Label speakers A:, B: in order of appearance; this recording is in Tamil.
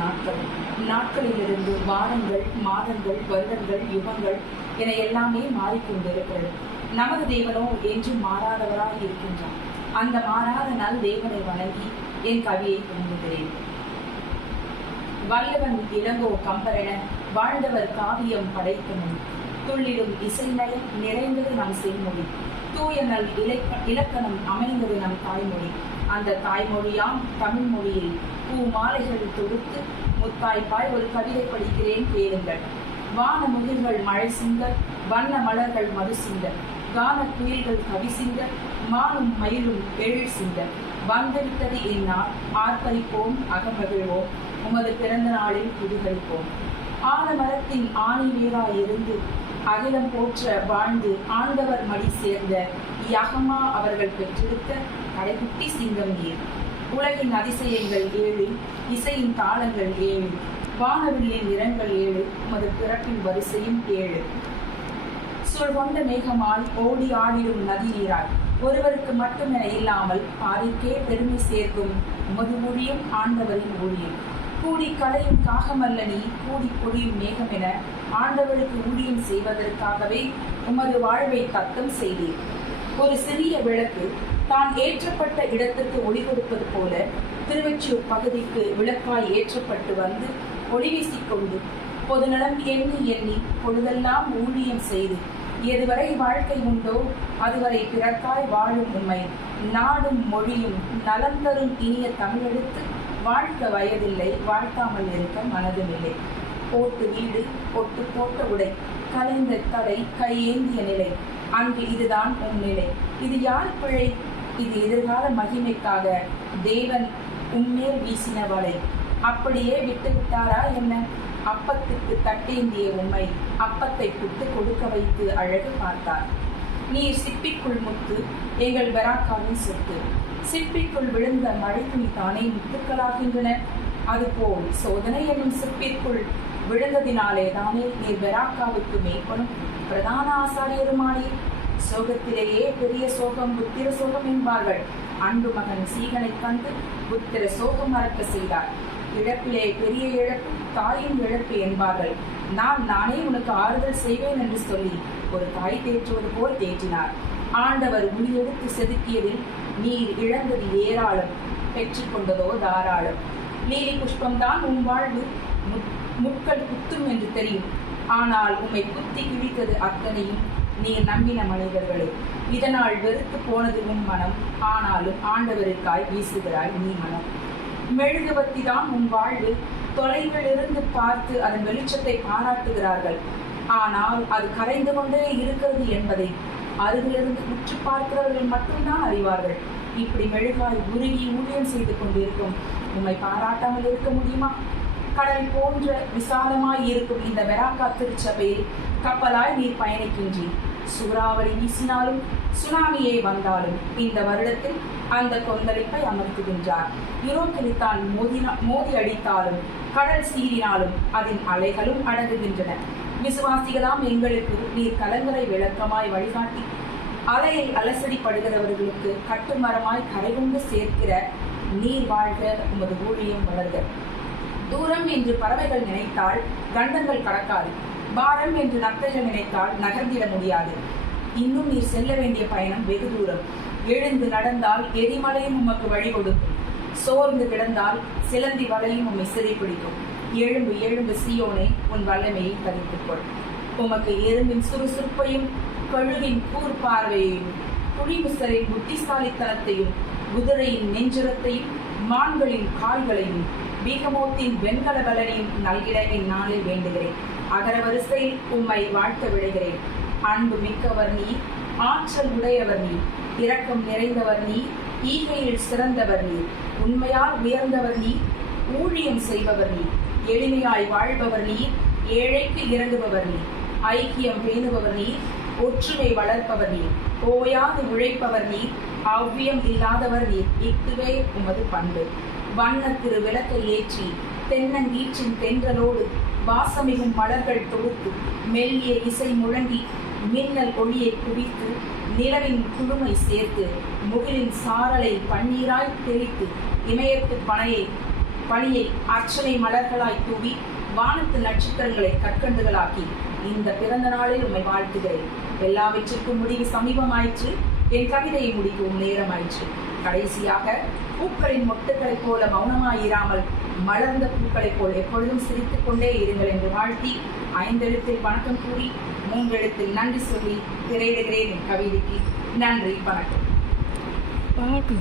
A: நாட்கள். நாட்களிலிருந்து வாரங்கள் மாதங்கள் வருடங்கள் யுகங்கள் என எல்லாமே மாறிக்கொண்டிருக்கிறது. நமது தேவனோ என்றும் மாறாதவராக இருக்கின்றார். அந்த மாறாத நல் தேவனை வணங்கி என் கவியை தொடங்குகிறேன் வல்லவன் இளங்கோ கம்பரென வாழ்ந்தவர் காவியம் படைத்தனன் துள்ளிடும் இசைநயம் நிறைந்தது நம் செம்மொழி தூய நல் இலக்கணம் அமைந்தது நம் தாய்மொழி. அந்த தாய்மொழியாம் தமிழ் மொழியை பூ மாலைகள் தொடுத்து முத்தாய்ப்பாய் ஒரு கவிதை படிக்கிறேன் கேளுங்கள். வான முகில்கள் மழை சிந்த வண்ண மலர்கள் மது சிந்த கான குயில்கள் கவி சிந்த மானும் மயிலும் எழில் சிந்த வந்திருத்தது என்னால் ஆர்ப்பரிப்போம் அகமகிழ்வோம் உமது பிறந்த நாளில் புதுகரிப்போம் ஆலமரத்தின் ஆணி வேராய் இருந்து அகிலம் போற்ற வாழ்ந்து ஆண்டவர் மடி சேர்ந்த யகமா அவர்கள் பெற்றெடுத்த கடைக்குட்டி சிங்கம் நீர். உலகின் அதிசயங்கள் ஏழு இசையின் தாளங்கள் ஏழு வானவில்லின் நிறங்கள் ஏழு உமது பிறப்பின் வரிசையும் ஏழு. சொல் மேகமால் ஓடி ஆடிடும் நதி நீராய் ஒருவருக்கு மட்டுமென இல்லாமல் பாரிக்கே பெருமை சேர்க்கும் உமது ஊழியம் ஆண்டவரின் ஊழியம். கூடி கலையும் காகமல்ல நீ கூடி பொழியும் மேகம் என ஆண்டவருக்கு ஊழியம் செய்வதற்காகவே உமது வாழ்வை தத்தம் செய்தீர். ஒரு சிறிய விளக்கு தான் ஏற்றப்பட்ட இடத்திற்கு ஒளி கொடுப்பது போல திருவெச்சூர் பகுதிக்கு விளக்காய் ஏற்றப்பட்டு வந்து ஒளி வீசிக்கொண்டு பொதுநலம் எண்ணி எண்ணி பொழுதெல்லாம் ஊழியம் செய்து எதுவரை வாழ்க்கை உண்டோ அதுவரை பிறக்காய் வாழும் உண்மை நாடும் மொழியும் நலம் தரும் இனிய தமிழெடுத்து வாழ்க்க வயதில்லை வாழ்த்தாமல் இருக்க மனதுமில்லை. போட்டு வீடு போட்டு போட்ட உடை கலைந்த தடை கையேந்திய நிலை. அங்கு இதுதான் உன் நிலை. இது யார் பிழை? இது எதிர்கால மகிமைக்காக தேவன் உன்மேல் வீசின வலை. அப்படியே விட்டு விட்டாரா என்ன? அப்பத்துக்கு தட்டேந்திய உண்மை அப்பத்தை புட்டு கொடுக்க வைத்து அழகு பார்த்தார். நீர் சிப்பிக்குள் முத்து எங்கள் பெராக்காவின் சொத்து. சிப்பிக்குள் விழுந்த மழை துணி தானே முத்துக்களாகின்றன. அதுபோல் சோதனை என்னும் சிப்பிற்குள் விழுந்ததினாலே தானே நீர் பெராக்காவுக்கு மேற்கொள்ளும் பிரதான ஆசாரியருமானே. சோகத்திலேயே பெரிய சோகம் புத்திர சோகம் என்பார்கள். அன்பு மகன் சீகனை கண்டு புத்திர சோகம் மறக்க செய்தார். இழப்பிலே பெரிய இழப்பு தாயின் இழப்பு என்பார்கள். நான் நானே உனக்கு ஆறுதல் செய்வேன் என்று சொல்லி ஒரு தாய் தேற்றுவது போல் தேற்றினார். ஆண்டவர் உளியெடுத்து செதுக்கியதில் நீர் இழந்தது ஏராளம் பெற்றுக்கொண்டதோ தாராளம். நீலி புஷ்பம்தான் உன் வாழ்வு. முட்கள் குத்தும் என்று தெரியும். ஆனால் உம்மை குத்தி கிழித்தது அத்தனையும் நீ நம்பின மனிதர்களே. இதனால் வெறுத்து போனது உன் மனம் ஆனாலும் ஆண்டவருக்காய் வீசுகிறாய் நீ மனம். மெழுகுவத்தி தான் உன் வாழ்வு. தொலைவிலிருந்து பார்த்து அதன் வெளிச்சத்தை பாராட்டுகிறார்கள். ஆனால் அது கரைந்து கொண்டே இருக்கிறது என்பதை அருகிலிருந்து உற்று பார்க்கிறவர்கள் மட்டும்தான் அறிவார்கள். இப்படி மெழுகாய் உருகி ஊழியம் செய்து கொண்டிருக்கும் உம்மை பாராட்டாமல் இருக்க முடியுமா? கடல் போன்ற விசாலமாய் இருக்கும் இந்த வெராக்கா திருச்சபையில் கப்பலாய் நீர் பயணிக்கின்றீர். சூறாவளி வீசினாலும் சுனாமியை வந்தாலும் இந்த வருடத்தில் அந்த கொந்தளிப்பை அமர்த்துகின்றார். யூரோக்கிலித்தான் மோதினா மோதி அடித்தாலும் கடல் சீறினாலும் அதன் அலைகளும் அடங்குகின்றன. விசுவாசிகளாம் எங்களுக்கு நீர் கலங்கரை விளக்கமாய் வழிகாட்டி அலையை அலசடிப்படுகிறவர்களுக்கு கட்டுமரமாய் கரைகொண்டு சேர்க்கிற நீர் வாழ்க உமது ஊழியம் வளர்க. தூரம் என்று பறவைகள் நினைத்தால் கண்டங்கள் கடக்காது பாரம் என்று நத்தைகள் நினைத்தால் நகர்ந்திட முடியாது. இன்னும் நீர் செல்ல வேண்டிய பயணம் வெகு தூரம். எழுந்து நடந்தால் எரிமலையும் உமக்கு வழி கொடுக்கும். சோர்ந்து கிடந்தால் சிலந்தி வலையும் உம்மை சிறைப்பிடிக்கும் எழும்பு எழும்பு சியோனை உன் வல்லமையை தவித்துக்கொள் உமக்கு எறும்பின் சுறுசுறுப்பையும் கழுவின் கூர்பார்வையையும் புலிமுசரின் புத்திசாலித்தனத்தையும் குதிரையின் நெஞ்சுரத்தையும் மான்களின் கால்களையும் பீகமோத்தின் வெண்கல பலனையும் நல்கிட இந்நாளில் வேண்டுகிறேன். அகர வரிசையில் உம்மை வாழ்த்த விடுகிறேன். அன்பு மிக்கவர் நீ ஆற்றல் உடையவர் நீ இரக்கம் நிறைந்தவர் நீ ஈகையில் சிறந்தவர் நீ உண்மையால் உயர்ந்தவர் நீ ஊழியம் செய்பவர் நீ எளிமையாய் வாழ்பவர் நீ ஏழைக்கு இறங்குபவர் நீ ஐக்கியம் பேணுபவர் நீ ஒற்றுமை வளர்ப்பவர் நீ ஓயாது உழைப்பவர் நீ அவ்வியம் இல்லாதவர் நீர் இஃதுவே உமது பண்பு. வண்ண திரு விளக்கை ஏற்றி தென்னங்கீற்றின் தென்றலோடு வாசமிகும் மலர்கள் தொகுத்து மெல்லிய இசை முழங்கி மின்னல் ஒளியை குவித்து நிலவின் குழுமை சேர்த்து முகிலின் சாரலை பன்னீராய் தெளித்து இமயத்து பனையை பணியை அர்ச்சனை மலர்களாய் தூவி வானத்து நட்சத்திரங்களை கற்கண்டுகளாக்கி இந்த பிறந்த நாளில் உண்மை வாழ்த்துகிறேன். எல்லாவற்றிற்கும் முடிவு சமீபமாயிற்று. என் கவிதையை முடிக்கும் நேரமாயிற்று. கடைசியாக பூக்களின் மொட்டுகளைப் போல மௌனமாயிராமல் மலர்ந்த பூக்களைப் போல் எப்பொழுதும் சிரித்துக் கொண்டே இருங்கள் என்று வாழ்த்தி ஐந்தெழுத்தில் வணக்கம் கூறி மூன்றெழுத்தில் நன்றி சொல்லி திரையிடுகிறேன் என் கவிதைக்கு. நன்றி வணக்கம்.
B: பாட்டு